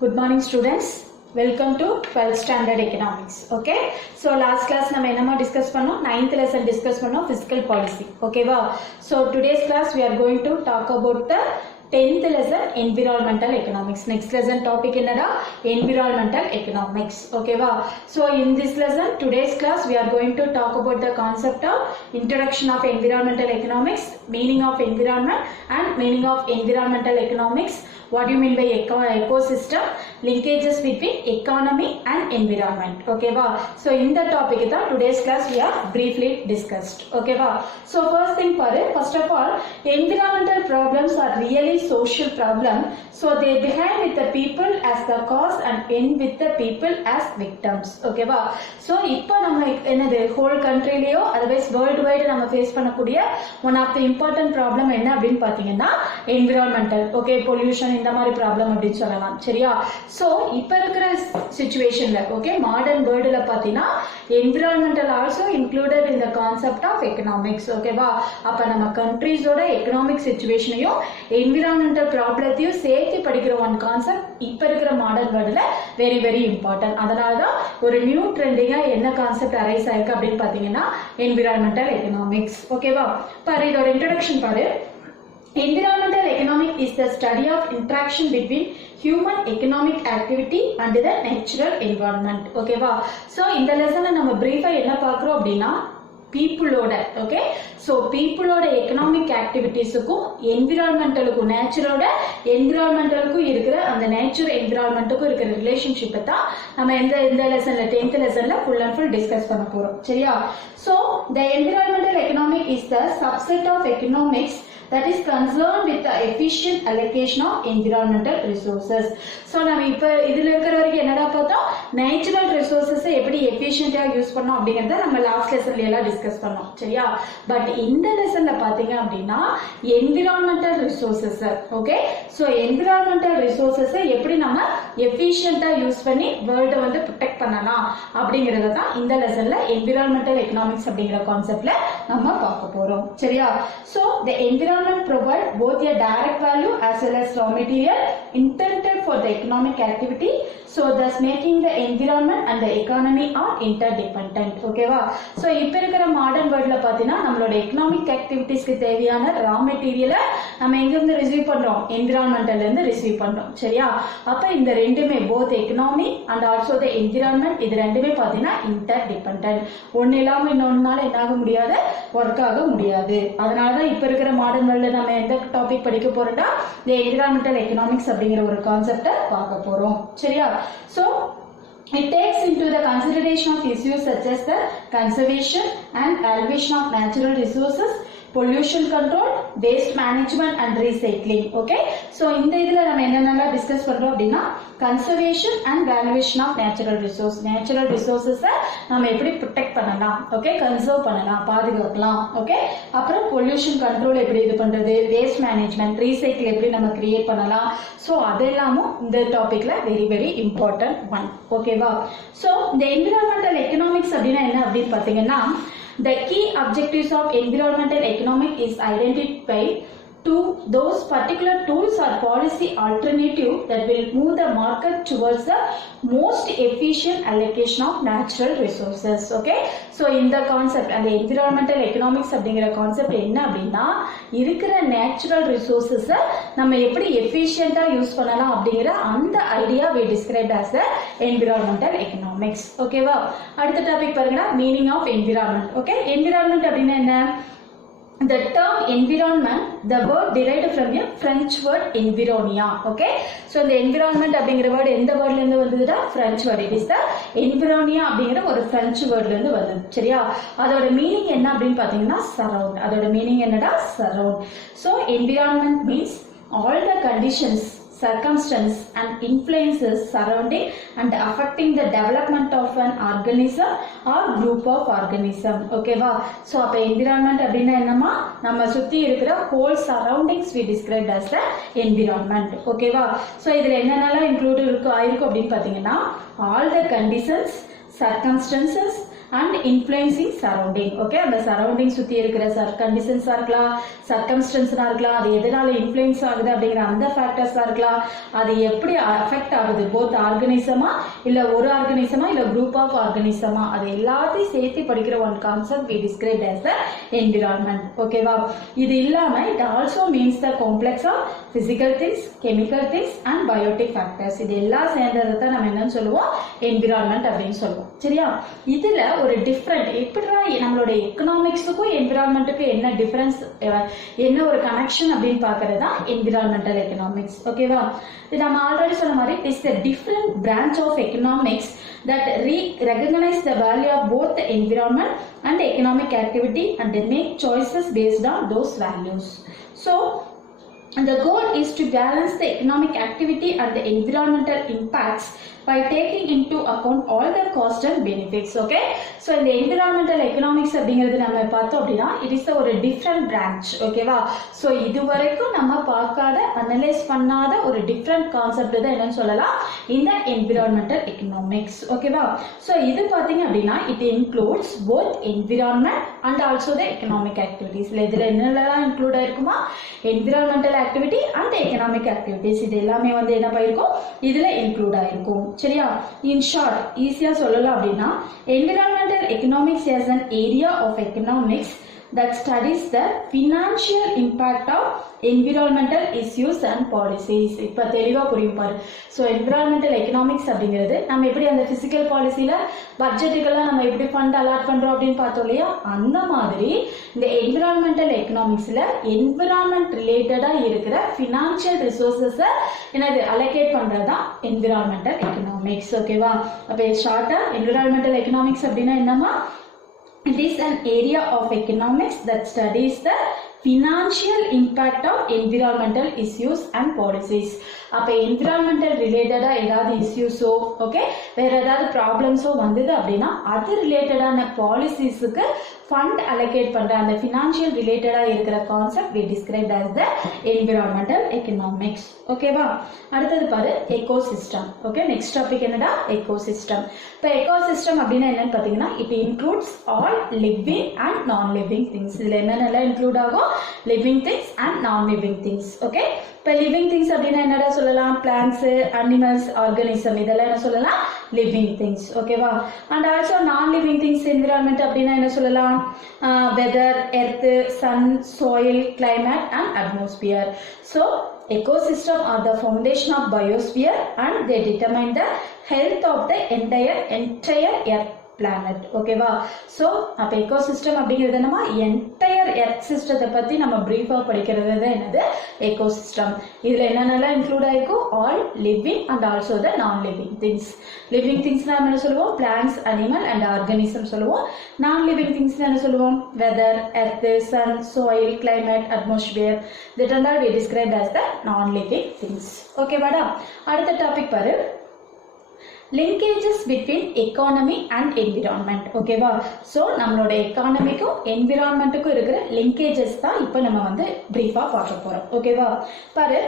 Good morning students. Welcome to 12th standard economics. Okay. So last class நம்ம என்னமா discuss பண்ணோம் 9th lesson discuss பண்ணோம் fiscal policy. Okay வா. So today's class we are going to talk about the 10th lesson environmental economics. Next lesson topic என்னடா environmental economics. Okay வா. So in this lesson today's class we are going to talk about the concept of introduction of environmental economics, meaning of environment and meaning of environmental economics. What do you mean by ecosystem? Linkages between economy and environment. Okay va. So in the topic that today's class we are briefly discussed. Okay va. So first thing first of all, environmental problems are really social problem. So they begin with the people as the cause and end with the people as victims. Okay va. So இப்போ நம்ம என்னது whole country Leo otherwise worldwide நம்ம face பண்ணக்கூடிய one of the important problem என்ன அப்படினு பாத்தீங்கன்னா environmental. Okay, pollution இந்த மாதிரி ப்ராப்ளம் அப்படி சொல்லலாம். சரியா? சோ இப்ப இருக்கிற சிச்சுவேஷன்ல ஓகே மாடர்ன் வேர்ல்ட்ல பாத்தீனா environmental also included in the concept of economics. ஓகேவா? அப்ப நம்ம கண்ட்ரீஸோட எகனாமிக் சிச்சுவேஷனையும் environmental ப்ராப்ளத்தையும் சேர்த்து படிக்கிற one கான்செப்ட் இப்ப இருக்கிற மாடர்ன் வேர்ல்ட்ல வெரி வெரி இம்பார்ட்டன்ட். அதனால தான் ஒரு நியூ ட்ரெண்டிங்கா என்ன கான்செப்ட் அரைஸ் ஆயிருக்கு அப்படினு பாத்தீங்கன்னா environmental economics. ஓகேவா? பாரு இதோட இன்ட்ரோடக்ஷன் பாரு. Environmental economics is the study of interaction between human economic activity and the natural environment. Okay va. So இந்த லெசன்ல நம்ம பிரீஃபா என்ன பார்க்கறோம் அப்படினா peopleோட okay so peopleோட economic activitiesக்கும் environmentalக்கும் natureோட environmentalக்கும் இருக்கிற அந்த nature environmentக்கும் இருக்கிற relationship தான் நம்ம இந்த லெசன்ல 10th லெசன்ல full and full discuss பண்ண போறோம். சரியா? So the environmental economic is the subset of economics that is concerned with the efficient allocation of environmental resources. So நம்ம இப்ப இதுல இருக்கிற வரைக்கும் என்னடா பார்த்தோம் நேச்சுரல் ரிசோர்சஸ் எப்படி எஃபிஷியன்ட்டா யூஸ் பண்ணோம் அப்படிங்கறத நம்ம லாஸ்ட் லெசன்ல எல்லாம் டிஸ்கஸ் பண்ணோம். சரியா? பட் இந்த லெசன்ல பாத்தீங்க அப்படினா environmental resources okay so environmental resources எப்படி நம்ம எஃபிஷியன்ட்டா யூஸ் பண்ணி வேர்ல்ட வந்து ப்ரொடெக்ட் பண்ணலாம் அப்படிங்கறத தான் இந்த லெசன்ல என்விரான்மெண்டல் எகனாமிக்ஸ் அப்படிங்கற கான்செப்ட்ல நம்ம பார்க்க போறோம். சரியா? So the environment provide both a direct value as well as raw material intended for the economic activity, so thus making the environment and the economy are interdependent. Okay va. So இப்ப இருக்கிற modern வேர்ல்ட்ல பாத்தீனா நம்மளோட economic ஆக்டிவிட்டீஸ்க்கு தேவையான raw material நம்ம எங்க இருந்து receive பண்றோம் environmentல இருந்து ரிசீவ் பண்றோம். சரியா? அப்ப இந்த ரெண்டுமே both economy and also the environment இது ரெண்டுமே பாத்தீனா interdependent. ஒன்னு இல்லாம இன்னொன்னால என்ன ஆக முடியாது வொர்க் ஆக முடியாது. அதனால தான் இப்ப இருக்கிற மாடர்ன் வேர்ல்ட்ல நம்ம எந்த டாபிக் படிக்க போறோம்னா the environmental economics அப்படிங்கற ஒரு கான்செப்ட பார்க்க போறோம். சரியா? So it takes into the consideration of issues such as the conservation and valuation of natural resources, pollution control, waste management and recycling. Okay, so இந்த இதுல நம்ம என்னென்னலாம் டிஸ்கஸ் பண்றோம் அப்படினா conservation and valuation of natural resources நம்ம எப்படி protect பண்ணலாம் okay conserve பண்ணலாம் பாதுகாக்கலாம் ஓகே அப்புறம் pollution control எப்படி இது பண்றது waste management recycle எப்படி நம்ம கிரியேட் பண்ணலாம் சோ அதெல்லாம் இந்த டாபிக்ல வெரி வெரி இம்பார்ட்டன்ட் ஒன் ஓகேவா சோ the environmental economics அப்படினா என்ன அப்படி பாத்தீங்கன்னா the key objectives of environmental economics is identified to those particular tools or policy alternative that will move the market towards the most efficient allocation of natural resources. Okay, so in the concept and the environmental economics அப்படிங்கற concept என்ன அப்படினா இருக்கிற natural resources நம்ம எப்படி efficientா use பண்ணலாம் அப்படிங்கற அந்த idea we described as the environmental economics. Okay வா அடுத்த டாபிக் பாருங்க meaning of environment. Okay, environment அப்படினா என்ன The term environment, the word derived from a French word environia. Okay, so the environment அப்படிங்கற word எந்த வேர்ட்ல இருந்து வந்ததுடா French word. It is the environia அப்படிங்கற ஒரு French wordல இருந்து வந்தது. சரியா? அதோட மீனிங் என்ன அப்படினு பாத்தீங்கன்னா surround. அதோட மீனிங் என்னடா surround. So environment means all the conditions, circumstances and influences surrounding and affecting the development of an organism or group of organism. Okay va. So அப்ப environment அப்படினா என்னமா நம்ம சுத்தி இருக்கிற whole surroundings we described as the environment. Okay va. So இதுல என்னென்னலாம் include ஆயிருக்கு அப்படினு பாத்தீங்கன்னா all the conditions, circumstances and influencing surrounding. Okay, அந்த surrounding சுத்தி இருக்கிற conditions இருக்கலாம், circumstances இருக்கலாம், அது எதனால influence ஆகுது அப்படிங்கிற அந்த factors இருக்கலாம், அது எப்படி affect ஆகுது both organism இல்ல ஒரு organism இல்ல group of organism, அது எல்லாத்தையும் சேர்த்து படிக்கிற one concept we described as the environment. Okay வா, இது இல்லாம it also means the complex of physical things, chemical things and biotic factors. இது எல்லாம் சேர்ந்ததை தான் நம்ம என்னன்னு சொல்லுவோம், environment அப்படின்னு சொல்லுவோம். சரியா, இதுல ஒரு டிஃபரெண்ட் எப்படிடா நம்மளோட எக்கனாமிக்ஸுக்கும் என்விரான்மெண்ட்டுக்கும் என்ன டிஃபரன்ஸ், என்ன ஒரு கனெக்ஷன் அப்படின்னு பார்க்கறது தான் என்விரான்மெண்டல் எக்கனாமிக்ஸ். ஓகேவா, இது நம்ம ஆல்ரெடி சொன்ன மாதிரி it is a different branch of economics that recognize the value of both the environment and the economic activity and they make choices based on those values. So the goal is to balance the economic activity and the environmental impacts by taking into account all the cost and benefits. Okay, so in the environmental economics அப்படிங்கிறது நம்ம பார்த்தோம் அப்படின்னா it is ஒரு different branch. ஓகேவா, so இதுவரைக்கும் நம்ம பார்க்காத analyse பண்ணாத ஒரு different concept தான் என்னன்னு சொல்லலாம் இந்த environmental economics. ஓகேவா, so இது பார்த்தீங்க அப்படின்னா it includes both environment and also the economic activities. இதுல என்னெல்லாம் include ஆயிருக்குமா, environmental activity and economic activities, இது எல்லாமே வந்து என்ன பண்ணிருக்கும், இதுல இன்க்ளூட் ஆயிருக்கும். சரியா, in short ஈஸியா சொல்லலாம் அப்படின்னா environmental economics is an area of economics that studies the financial impact of environmental issues and policies. இப்ப தெளிவா புரியும் பாரு. சோ environmental economics அப்படிங்கிறது நம்ம எப்படி அந்த physical policyல பட்ஜெட்டுக்கெல்லாம் நம்ம எப்படி ஃபண்ட் அலாட் பண்றோம் அப்படின்னு பார்த்தோம் இல்லையா, அந்த மாதிரி இந்த environmental economicsல environment ரிலேட்டடா இருக்கிற financial resources என்னது allocate பண்றதா environmental economics. ஓகேவா, அப்ப ஷார்ட்டா environmental economics அப்படின்னா என்னமா, it is an area of economics that studies the financial impact of environmental issues and policies. அப்ப environmental related ஏதாவது issuesோ ஓகே வேற ஏதாவது ப்ராப்ளம்ஸோ வந்தது அப்படின்னா அது ரிலேட்டடான பாலிசிஸ்க்கு ஃபண்ட் அலோகேட் பண்ற அந்த ஃபினான்ஷியல் ரிலேட்டடா இருக்கிற concept we described as the environmental economics. ஓகேவா, அடுத்தது பாரு எக்கோசிஸ்டம். ஓகே, நெக்ஸ்ட் டாபிக் என்னடா, எக்கோசிஸ்டம். இப்போ எக்கோசிஸ்டம் அப்படின்னா என்னன்னு பாத்தீங்கன்னா it includes all living and non living things. இதுல என்னென்னலாம் இன்க்ளூட் ஆகும், living things and non living things. Okay, இப்போ லிவிங் திங்ஸ் அப்படின்னா என்னடா சொல்லலாம், பிளான்ட்ஸ், அனிமல்ஸ், ஆர்கானிசம், இதெல்லாம் என்ன சொல்லலாம், லிவிங் திங்ஸ். ஓகேவா, and also non living things environment அப்படின்னா என்ன சொல்லலாம், weather, earth, sun, soil, climate and atmosphere. So ecosystem are the foundation of biosphere and they determine the health of the entire earth planet. ஓகேவா, so அப்ப ecosystem அப்படிங்கிறது என்னமா, entire earth சிஸ்டத்தை பத்தி நம்ம பிரீஃபா படிக்கிறது தான் என்னது எக்கோசிஸ்டம். இதுல என்னென்னலாம் இன்க்ளூட் ஆயிருக்கும், all living and also the நான் லிவிங் திங்ஸ். லிவிங் திங்ஸ் நம்ம என்ன சொல்லுவோம், பிளான்ட்ஸ், அனிமல் அண்ட் ஆர்கானிசம் சொல்லுவோம். நான் லிவிங் திங்ஸ் என்ன சொல்லுவோம், weather, earth, sun, soil, climate, atmosphere, that and all we described as the non living things. ஓகேவாடா, அடுத்த topic பாரு, linkages between economy and environment. ஓகேவா, சோ நம்மளோட எக்கானமிக்கும் என்விரான்மெண்ட்டுக்கும் இருக்கிற லிங்கேஜஸ் தான் இப்போ நம்ம வந்து பிரீஃபா பார்க்க போறோம். ஓகேவா, பாரு,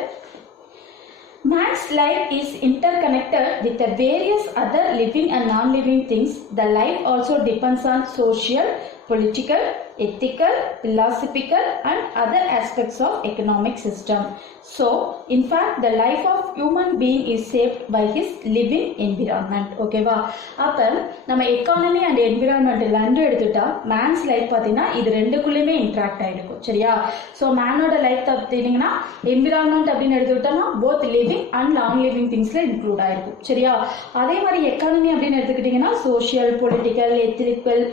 man's life is interconnected with the various other living and non-living things. The life also depends on social, political, ethical, philosophical and other aspects of economic system. So in fact the life of human being is shaped by his living environment. ஓகேவா, அப்ப நம்ம economy and environment ரெண்டு எடுத்துட்டா mens life பார்த்தீங்கன்னா இது ரெண்டுக்குள்ளேயுமே interact ஆயிருக்கும். சரியா, so மேனோட லைஃப் பார்த்தீங்கன்னா என்விரான்மெண்ட் அப்படின்னு எடுத்துக்கிட்டோம்னா both living and non living திங்ஸ்ல இன்க்ளூட் ஆயிருக்கும். சரியா, அதே மாதிரி எக்கானமி அப்படின்னு எடுத்துக்கிட்டீங்கன்னா சோஷியல், பொலிட்டிக்கல், எத்திக்கல்,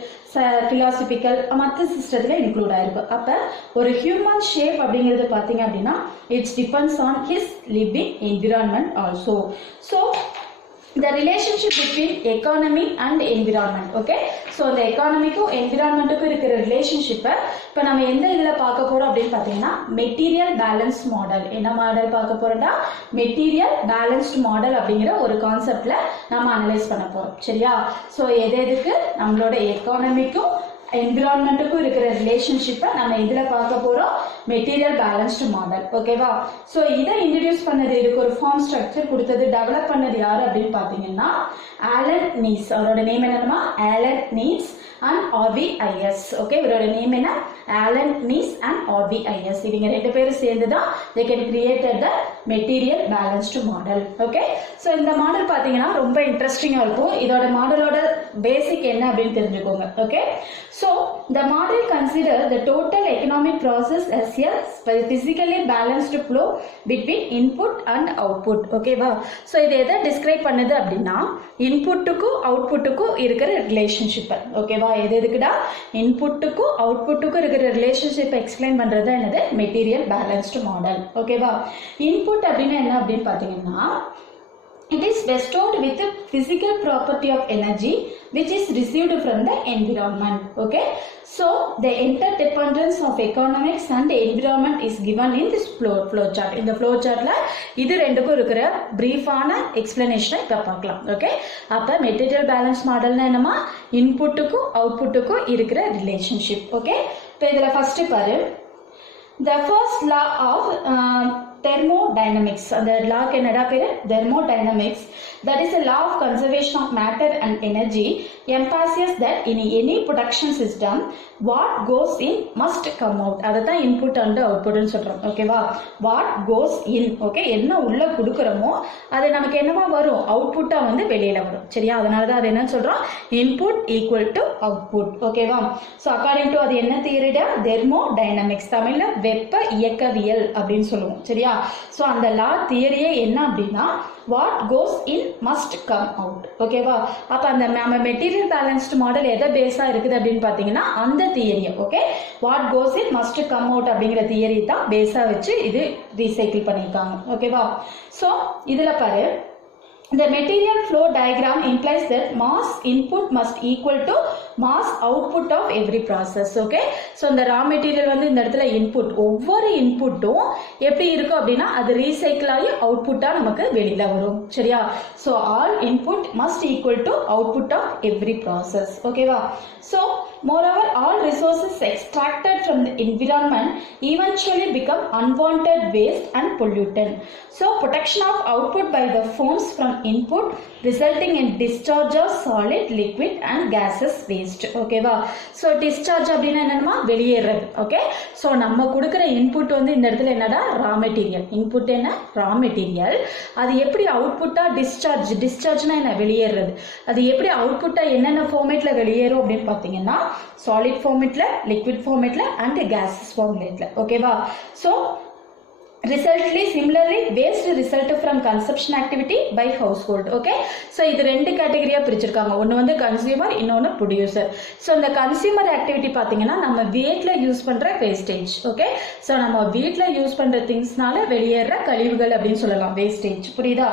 பிலாசபிக்கல் மற்ற சிஸ்டத்துல இன்க்ளூட் ஆயிருக்கும். அப்ப ஒரு ஹியூமன் ஷேப் அப்படிங்கிறது பாத்தீங்க அப்படின்னா it's depends on his living environment also. So the relationship between economy and environment. okay, so the economyக்கும் environmentக்கும் இருக்கிற ரிலேஷன்ஷிப்பை இப்போ நம்ம எந்த இதில் பார்க்க போறோம் அப்படின்னு பார்த்தீங்கன்னா மெட்டீரியல் பேலன்ஸ் மாடல். என்ன மாடல் பார்க்க போறோம்னா மெட்டீரியல் பேலன்ஸ்ட் மாடல் அப்படிங்கிற ஒரு கான்செப்ட்ல நம்ம அனலைஸ் பண்ண போறோம். சரியா, ஸோ எதுக்கு நம்மளோட எக்கானமிக்கும் என்விரான்மெண்ட்டுக்கும் இருக்கிற ரிலேஷன்ஷிப்பை நம்ம இதில் பார்க்க போகிறோம், மெட்டீரியல் பேலன்ஸ்டு மாடல். ஓகேவா? ஸோ இதை இன்ட்ரடியூஸ் பண்ணது, இதுக்கு ஒரு ஃபார்ம் ஸ்ட்ரக்சர் கொடுத்தது, டெவலப் பண்ணது யார் அப்படின்னு பார்த்தீங்கன்னா ஆலன் நீஸ். அவரோட நேம் என்னன்னா Alan Nees and RVIS. Okay, இவரோட நேம் என்ன? Alan Nees and RVIS. இவங்க ரெண்டு பேரும் சேர்ந்து தான் they can created the material balanced model. Okay, so இந்த மாடல் பார்த்தீங்கன்னா ரொம்ப இன்ட்ரெஸ்டிங்காக இருக்கும். இதோட மாடலோட பேசிக் என்ன அப்படின்னு தெரிஞ்சுக்கோங்க. Okay, so the model consider the total economic process as a physically balanced flow between input and output. ஓகேவா? ஸோ இதை எதை டிஸ்கிரைப் பண்ணுது அப்படின்னா இன்புட்டுக்கும் அவுட்புட்டுக்கும் இருக்கிற ரிலேஷன்ஷிப். ஓகேவா? எது எதுக்குடா? இன்புட்டுக்கும் அவுட்புட்டுக்கும் இருக்கிற ரிலேஷன்ஷிப் எக்ஸ்பிளைன் பண்றது என்னது? Material balanced model. ஓகேவா? இன்புட் அப்படின்னு என்ன அப்படின்னு பார்த்தீங்கன்னா it is bestowed with the physical property of energy which is received from the environment. Okay, so the interdependence of economics and environment is given in this flow chart. In the flow chart la idu rendukum irukra brief ana explanation ipa paakalam. Okay, appa material balance model na enama input ku output ku irukra relationship. Okay, so idla first paru the first law of thermodynamics. அந்த lock என்னடா பேரு? thermodynamics. That is a law of conservation of matter and energy emphasizes that in any production system what goes in must come out. அதான் input and output னு சொல்றோம். ஓகேவா? what goes in. Okay, என்ன உள்ள கொடுக்கறோமோ அது நமக்கு என்னவா வரும்? அவுட்புட்டா வந்து வெளியில வரும். சரியா? அதனால தான் அது என்ன சொல்றோம்? input equal to output. ஓகேவா? so according to அது என்ன தியரிடா? thermodynamics. தமிழ்ல வெப்ப இயக்கவியல் அப்படின்னு சொல்லுவோம். சரியா? so அந்த லா தியரியே என்ன அப்படின்னா what goes in must come out. ஓகேவா? அப்ப அந்த நம்ம மெட்டீரியல் பேலன்ஸ்டு மாடல் எதை பேஸா இருக்குது அப்படின்னு பாத்தீங்கன்னா அந்த theory. Okay, what goes in must come out அப்படிங்கிற தியரி தான் பேஸா வச்சு இது ரீசைக்கிள் பண்ணிருக்காங்க. ஓகேவா? சோ இதுல பாரு, the material flow diagram implies that mass input must equal to mass output of every process. Okay, so the raw material வந்து இந்த இடத்துல input, ஒவ்வொரு இன்புட்டும் எப்படி இருக்கும் அப்படின்னா அது ரீசைக்கிள் ஆகி அவுட்புட்டா நமக்கு வெளியில வரும். சரியா? so all input must equal to output of every process. ஓகேவா? so moreover all resources extracted from the environment eventually become unwanted waste and pollutant. so protection of output by the forms from input resulting in discharge of solid, liquid and gaseous waste. ஓகேவா? so discharge அப்படினா என்னன்னா வெளியேறது. Okay, so நம்ம கொடுக்கிற input வந்து இந்த இடத்துல என்னடா? ரா material. Input என்ன? Raw material. அது எப்படி அவுட்புட்டா டிஸ்சார்ஜ்? டிஸ்சார்ஜ்னா என்ன? வெளியேறது. அது எப்படி அவுட்புட்டா என்னென்ன ஃபார்மேட்ல வெளியேறும் அப்படின்னு பாத்தீங்கன்னா சாலிட் ஃபார்மேட்ல, லிக்விட் ஃபார்மேட்ல அண்ட் gaseous ஃபார்மேட்ல. ஓகேவா? so similarly waste result from consumption activity by household. okay, so இது ரெண்டு கேட்டகரியா பிரிச்சிருக்காங்க. ஒன்னு வந்து கன்சியூமர், இன்னொன்னு ப்ரொடியூசர். so இந்த கன்சியூமர் ஆக்டிவிட்டி பாத்தீங்கன்னா நம்ம வீட்ல யூஸ் பண்ற வேஸ்டேஜ். ஓகே, so நம்ம வீட்ல யூஸ் பண்ற திங்ஸ்னால வெளியேற கழிவுகள் அப்படின்னு சொல்லலாம், வேஸ்டேஜ். புரியுதா?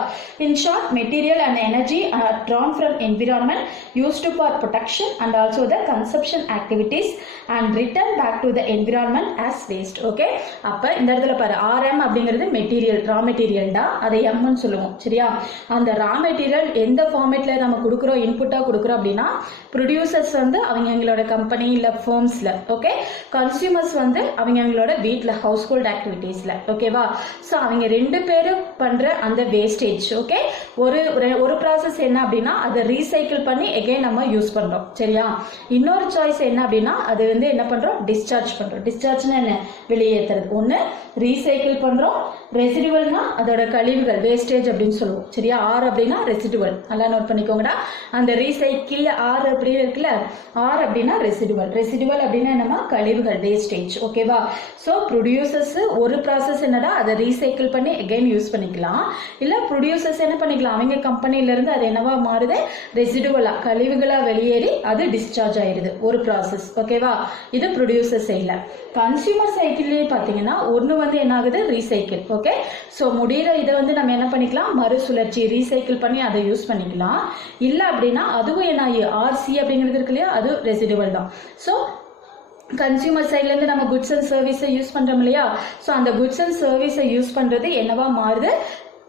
in short, material and energy are drawn from environment used for protection and also the consumption activities and return back to the environment as waste. okay, அப்ப இந்த இடத்துல பாரு, RM அப்படிங்கிறது மெட்டீரியல், ரா மெட்டீரியல் தான், அதை எம்னு சொல்லுவோம். சரியா? அந்த ரா மெட்டீரியல் எந்த ஃபார்மேட்ல நம்ம கொடுக்குறோம், இன்புட்டா கொடுக்குறோம் அப்படின்னா ப்ரொடியூசர்ஸ் வந்து அவங்க எங்களோட கம்பெனி இல்ல ஃபர்ம்ஸ்ல. ஓகே, கன்சியூமர்ஸ் வந்து அவங்க எங்களோட வீட்ல ஹவுஸ் ஹோல்ட் ஆக்டிவிட்டீஸ்ல. ஓகேவா? ஸோ அவங்க ரெண்டு பேரும் பண்ற அந்த வேஸ்டேஜ். ஓகே, ஒரு ப்ராசஸ் என்ன அப்படின்னா அதை ரீசைக்கிள் பண்ணி எகைன் நம்ம யூஸ் பண்றோம். சரியா? இன்னொரு சாய்ஸ் என்ன அப்படின்னா அது வந்து என்ன பண்றோம்? டிஸ்சார்ஜ் பண்றோம். டிஸ்சார்ஜ்னா என்ன? வெளியேற்றுறது. ஒன்னு ரீசைக்கிள் பண்றோம், ரெசிடுவல்னா அதோட கழிவுகள், வேஸ்டேஜ் அப்படின்னு சொல்லுவோம். சரியா? ஆர் அப்படின்னா ரெசிடுவல். நல்லா நோட் பண்ணிக்கோங்கடா. அந்த ரீசைக்கிள் ஆர் அப்படின்னு இருக்குல்ல, ஆர் அப்படின்னா ரெசிடுவல். ரெசிடுவல் அப்படின்னா என்னமா? கழிவுகள், வேஸ்டேஜ். ஓகேவா? ஸோ ப்ரொடியூசர்ஸ் ஒரு ப்ராசஸ் என்னடா அதை ரீசைக்கிள் பண்ணி எகைன் யூஸ் பண்ணிக்கலாம். இல்ல ப்ரொடியூசர்ஸ் என்ன பண்ணிக்கலாம், அவங்க கம்பெனில இருந்து அது என்னவா மாறுது? ரெசிடுவலா, கழிவுகளா வெளியேறி அது டிஸ்சார்ஜ் ஆயிடுது. ஒரு ப்ராசஸ். ஓகேவா? இது ப்ரொடியூசர் சைட்ல. கன்சியூமர் சைக்கிள்லயே பாத்தீங்கன்னா ஒன்னு வந்து என்ன ஆகுது? ரீசைக்கிள். ஓகே, சோ முடிகிற இதை வந்து நம்ம என்ன பண்ணிக்கலாம்? மறுசுழற்சி, ரீசைக்கிள் பண்ணி அதை யூஸ் பண்ணிக்கலாம். இல்ல அப்படின்னா அதுவும் என்ன ஆகி ஆர்சி அப்படிங்கிறது இருக்கு இல்லையா, அது ரெசிடுவல் தான். ஸோ கன்சியூமர் சைட்ல இருந்து நம்ம குட்ஸ் அண்ட் சர்வீஸை யூஸ் பண்றோம் இல்லையா, ஸோ அந்த குட்ஸ் அண்ட் சர்வீஸை யூஸ் பண்றது என்னவா மாறுது?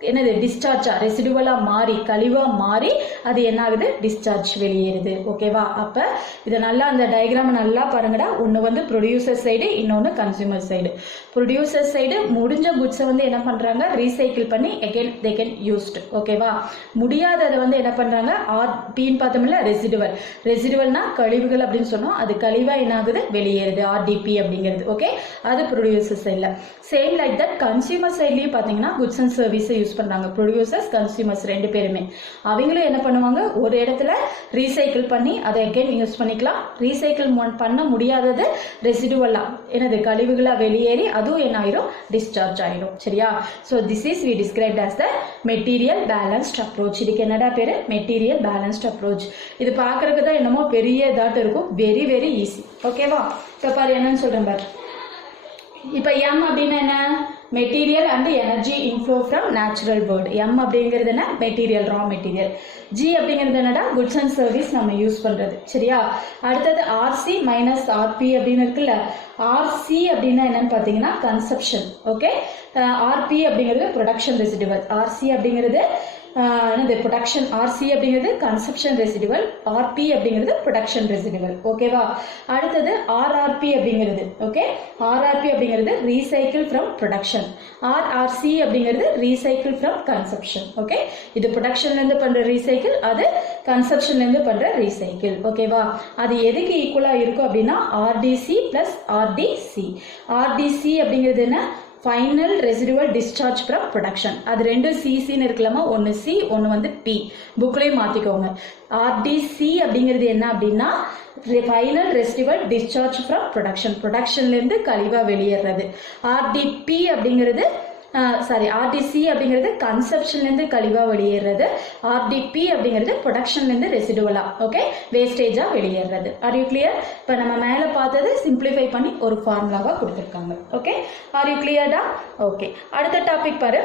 என்னது டிஸ்சார்ஜா ரெசிடுவலா மாறி கழிவா மாறி அது என்ன ஆகுது டிஸ்சார்ஜ் வெளியேறுது ஓகேவா. அப்ப இதை நல்லா அந்த டயக்ராம் நல்லா பாருங்கடா. ஒன்று வந்து ப்ரொடியூசர் சைடு, இன்னொன்று கன்சியூமர் சைடு. ப்ரொடியூசர் சைடு முடிஞ்ச குட்ஸை வந்து என்ன பண்றாங்க ரீசைக்கிள் பண்ணி அகைன் தே கேன் யூஸ்ட் ஓகேவா. முடியாததை வந்து என்ன பண்றாங்க ஆர்பின்னு பார்த்தோம்ல ரெசிடுவல். ரெசிடுவல்னா கழிவுகள் அப்படின்னு சொன்னோம். அது கழிவா என்ன ஆகுது வெளியேறுது ஆர்டிபி அப்படிங்கிறது ஓகே. அது ப்ரொடியூசர் சைடில். சேம் லைக் தட் கன்சியூமர் சைட்லயும் பார்த்தீங்கன்னா குட்ஸ் அண்ட் சர்வீஸை யூஸ் பண்றாங்க. ப்ரொடியூசர்ஸ் கன்சியூமர்ஸ் ரெண்டு பேருமே அவங்களும் என்ன பண்ணுவாங்க ஒரு இடத்துல ரீசைக்கிள் பண்ணி அதை அகைன் யூஸ் பண்ணிக்கலாம். ரீசைக்கிள் பண்ண முடியாதது ரெசிடுவலா என்னது கழிவுகளா வெளியேறி அதுவும் என்ன ஆயிரும் டிஸ்சார்ஜ் ஆயிடும் சரியா. So this is we described as the material balanced approach. இதுக்கு என்னடா பேரு மெட்டீரியல் பேலன்ஸ்ட் அப்ரோச். இது பார்க்கறதுக்கு தான் என்னமோ பெரிய இதாட்டு இருக்கும். வெரி வெரி ஈஸி ஓகேவா. இப்போ பாரு என்னன்னு சொல்றேன் பாரு. இப்போ எம் அப்படின்னா என்ன material and energy inflow from natural world. M அப்படிங்கிறது என்ன மெட்டீரியல் ரா மெட்டீரியல். ஜி அப்படிங்கிறது என்னடா குட்ஸ் அண்ட் சர்வீஸ் நம்ம யூஸ் பண்றது சரியா. அடுத்தது ஆர்சி மைனஸ் ஆர்பி அப்படின்னு இருக்குல்ல. ஆர்சி அப்படின்னா என்னன்னு பார்த்தீங்கன்னா கன்சப்ஷன் ஓகே. ஆர்பி அப்படிங்கிறது ப்ரொடக்ஷன் ரெசிடுவல். ஆர்சி அப்படிங்கிறது என்னது ப்ரொடக்ஷன். ஆர்சி அப்படிங்கிறது கன்சப்ஷன் ரெசிடுவல். ஆர்பி அப்படிங்கிறது ப்ரொடக்ஷன் ரெசிடுவல் ஓகேவா. அடுத்தது ஆர்ஆர்பி அப்படிங்கிறது ஓகே. ஆர்ஆர்பி அப்படிங்கிறது ரீசைக்கிள் ஃப்ரம் ப்ரொடக்ஷன். ஆர்ஆர்சி அப்படிங்கிறது ரீசைக்கிள் ஃப்ரம் கன்சப்ஷன் ஓகே. இது ப்ரொடக்ஷன்லேருந்து பண்ற ரீசைக்கிள், அது கன்சப்ஷன்லேருந்து பண்ற ரீசைக்கிள் ஓகேவா. அது எதுக்கு ஈக்குவலா இருக்கும் அப்படின்னா ஆர்டிசி பிளஸ் ஆர்டிசி. ஆர்டிசி அப்படிங்கிறது என்ன final residual discharge from production. அது ரெண்டும் சிசின்னு இருக்கலாமா. ஒன்று சி ஒன்று வந்து பி. புக்லேயும் மாற்றிக்கோங்க. ஆர்டிசி அப்படிங்கிறது என்ன அப்படின்னா final residual discharge from production. ப்ரொடக்ஷன்லேருந்து கழிவாக வெளியேறது. ஆர்டிபி அப்படிங்கிறது ஆர்டிசி அப்படிங்கிறது கன்சப்ஷன்லேருந்து கழிவாக வெளியேறது. ஆர்டிபி அப்படிங்கிறது ப்ரொடக்ஷன்லேருந்து ரெசிடுவலா ஓகே வேஸ்டேஜா வெளியேறது. Are you clear. இப்போ நம்ம மேலே பார்த்தது சிம்பிளிஃபை பண்ணி ஒரு ஃபார்முலாவாக கொடுத்துருக்காங்க ஓகே. ஆர் யூ கிளியர்டா ஓகே. அடுத்த டாபிக் பாரு.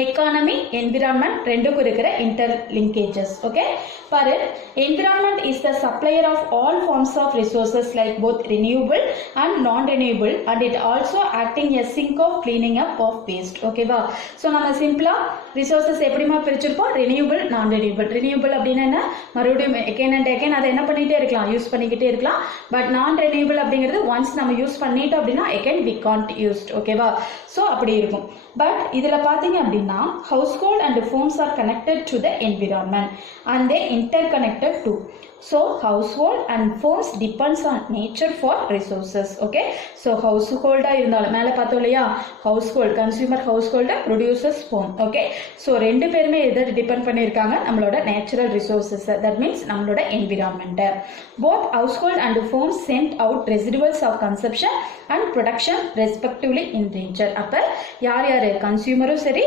எக்கானமி என்விரான்மெண்ட் ரெண்டுக்கும் இருக்கிற இன்டர் லிங்கேஜஸ் ஓகே. பாரு environment is the supplier of all forms of resources like both renewable and non renewable and it also acting a sink of cleaning up of waste ஓகேவா. So நம்ம சிம்பிளா resources எப்படிமா பிரிச்சிருப்போம் renewable non renewable. Renewable அப்படின்னா என்ன மறுபடியும் again and again அதை என்ன பண்ணிட்டே இருக்கலாம் யூஸ் பண்ணிக்கிட்டே இருக்கலாம். பட் நான் ரினியூபிள் அப்படிங்கிறது ஒன்ஸ் நம்ம யூஸ் பண்ணிட்டோம் அப்படின்னா எகெயின் வி கான்ட் யூஸ்ட் ஓகேவா. ஸோ அப்படி இருக்கும். பட் இதில் பார்த்தீங்க அப்படின்னா household and homes are connected to the environment and they interconnected too. So household and homes depends on nature for resources okay. So household இருந்தாலும் மேலே பார்த்தோம் இல்லையா household consumer household producers home okay. So ரெண்டு பேருமே எதை depend பண்ணியிருக்காங்க நம்மளோட natural resources. That means நம்மளோட environment. Both household and homes send out residuals of consumption and production respectively in nature. அப்போ யார் யார் கன்சியூமரும் சரி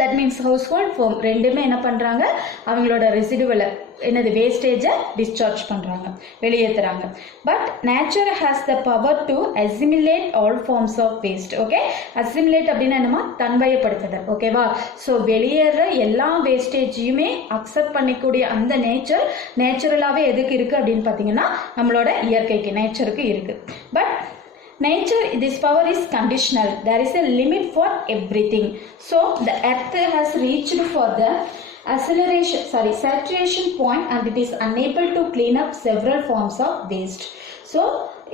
தட் மீன்ஸ் ஹவுஸ்ஹோல்ட் ஃபோம் ரெண்டுமே என்ன பண்ணுறாங்க அவங்களோட ரெசிடுவலை என்னது வேஸ்டேஜை டிஸ்சார்ஜ் பண்ணுறாங்க வெளியேற்றுறாங்க. But nature has the power to assimilate all forms of waste okay. Assimilate அப்படின்னா என்னமா தன்வயப்படுத்துதல் ஓகேவா. ஸோ வெளியேற எல்லா வேஸ்டேஜையுமே அக்செப்ட் பண்ணிக்கூடிய அந்த நேச்சுரலாகவே எதுக்கு இருக்குது அப்படின்னு பார்த்தீங்கன்னா நம்மளோட இயற்கைக்கு நேச்சருக்கு இருக்குது. But nature this power is conditional. There is a limit for everything. So the earth has reached for the saturation point and it is unable to clean up several forms of waste. So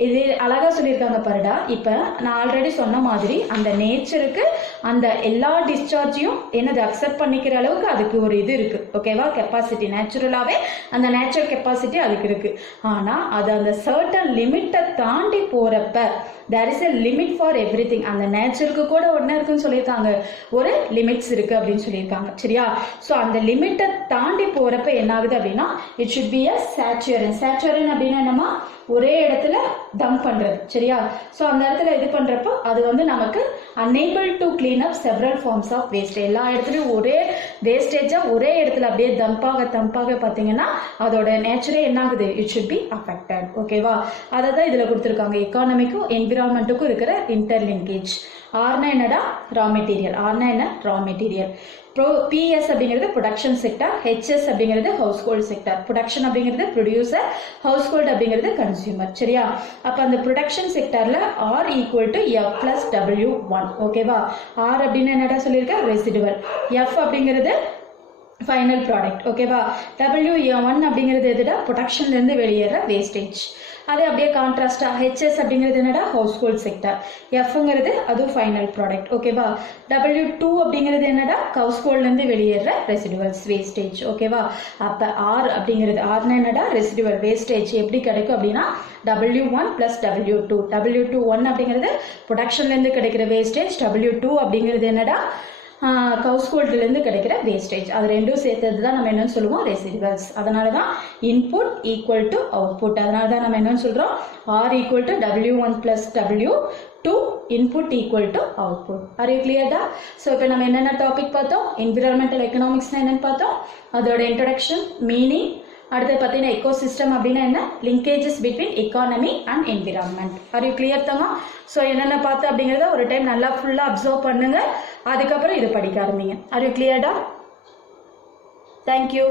இது அழகா சொல்லியிருக்காங்க பாருடா. இப்போ நான் already சொன்ன மாதிரி அந்த நேச்சருக்கு அந்த எல்லா டிஸ்சார்ஜையும் என்னது அக்செப்ட் பண்ணிக்கிற அளவுக்கு அதுக்கு ஒரு இது இருக்கு ஓகேவா கெப்பாசிட்டி. நேச்சுரலாகவே அந்த நேச்சுரல் கெப்பாசிட்டி அதுக்கு இருக்கு. ஆனால் அது அந்த சர்டன் லிமிட்டை தாண்டி போறப்ப there is a limit for everything. அந்த நேச்சருக்கு கூட ஒன்று இருக்குன்னு சொல்லியிருக்காங்க ஒரு லிமிட்ஸ் இருக்கு அப்படின்னு சொல்லியிருக்காங்க சரியா. ஸோ அந்த லிமிட்டை தாண்டி போறப்ப என்ன ஆகுது அப்படின்னா இட் ஷுட் பி அ சேச்சுரன். சேச்சுரன் அப்படின்னா என்னமா ஒரே இடத்துல டம்ப் பண்றது சரியா. ஸோ அந்த இடத்துல இது பண்றப்போ அது வந்து நமக்கு unable to clean up several forms of waste. எல்லா இடத்துலையும் ஒரே வேஸ்டேஜா ஒரே இடத்துல அப்படியே தம்பாக பார்த்தீங்கன்னா அதோட நேச்சரே என்ன ஆகுது இட் ஷுட் பி அஃபெக்டட் ஓகேவா. அதை தான் இதில் கொடுத்துருக்காங்க எக்கானமிக்கும் என்விரான்மெண்ட்டுக்கும் இருக்கிற இன்டர்லிங்கேஜ். ஆர்னா என்னடா ரா மெட்டீரியல். ஆர்னா என்ன ரா மெட்டீரியல். பிஎஸ் அப்படிங்கிறது ப்ரொடக்ஷன் செக்டர், ஹெச்எஸ் அப்படிங்கிறது ஹவுஸ் ஹோல்ட் செக்டர். ப்ரொடக்ஷன் அப்படிங்கிறது ப்ரொடியூசர், ஹவுஸ் ஹோல்ட் அப்படிங்கிறது கன்சியூமர். சரியா? அப்போ அந்த ப்ரொடக்ஷன் செக்டர்ல R equal to F plus W1. ஓகேவா? ஆர் அப்படின்னு என்னடா சொல்லியிருக்கேன் ரெசிடுவல். எஃப் அப்படிங்கிறது ஃபைனல் ப்ராடக்ட். ஓகேவா? W1 அப்படிங்கிறது எதுடா ப்ரொடக்ஷன்லேருந்து வெளியேற வேஸ்டேஜ். அதே அப்படியே கான்ட்ராஸ்டா ஹெச்எஸ் அப்படிங்கிறது என்னடா ஹவுஸ் ஹோல்ட் செக்டர். எஃப்ங்கிறது அதுவும் ஃபைனல் ப்ராடக்ட். ஓகேவா? W2 அப்படிங்கிறது என்னடா ஹவுஸ் ஹோல்ட்லேருந்து வெளியேற ரெசிடுவல்ஸ் வேஸ்டேஜ். ஓகேவா? அப்போ ஆர் அப்படிங்கிறது ஆர்னா என்னடா ரெசிடுவல் வேஸ்டேஜ் எப்படி கிடைக்கும் அப்படின்னா W1 plus W2. W21 அப்படிங்கிறது ப்ரொடக்ஷன்லேருந்து கிடைக்கிற வேஸ்டேஜ். W2 அப்படிங்கிறது என்னடா ஹவுஸ் ஹோல்ட்லேருந்து கிடைக்கிற வேஸ்டேஜ். அது ரெண்டும் சேர்த்தது தான் நம்ம என்னன்னு சொல்லுவோம் ரெசிடுவல்ஸ். அதனால தான் இன்புட் ஈக்குவல் டு அவுட்புட். அதனால தான் நம்ம என்னன்னு சொல்கிறோம் R equal to W1 plus W2 input equal to output. Are you கிளியர்டா? ஸோ இப்போ நம்ம என்னென்ன டாபிக் பார்த்தோம்? என்விரான்மெண்டல் எக்கனாமிக்ஸ்னா என்னன்னு பார்த்தோம், அதோட இன்ட்ரடக்ஷன், மீனிங். அடுத்து பார்த்தீங்கன்னா எக்கோசிஸ்டம் அப்படின்னா என்ன, linkages between economy and environment. R you clear தாங்க? ஸோ என்னென்ன பார்த்து அப்படிங்கிறத ஒரு டைம் நல்லா ஃபுல்லாக அப்சர்வ் பண்ணுங்க, அதுக்கப்புறம் இது படிக்க ஆரம்பிங்க. ஆர் யூ கிளியர்டா? தேங்க்யூ.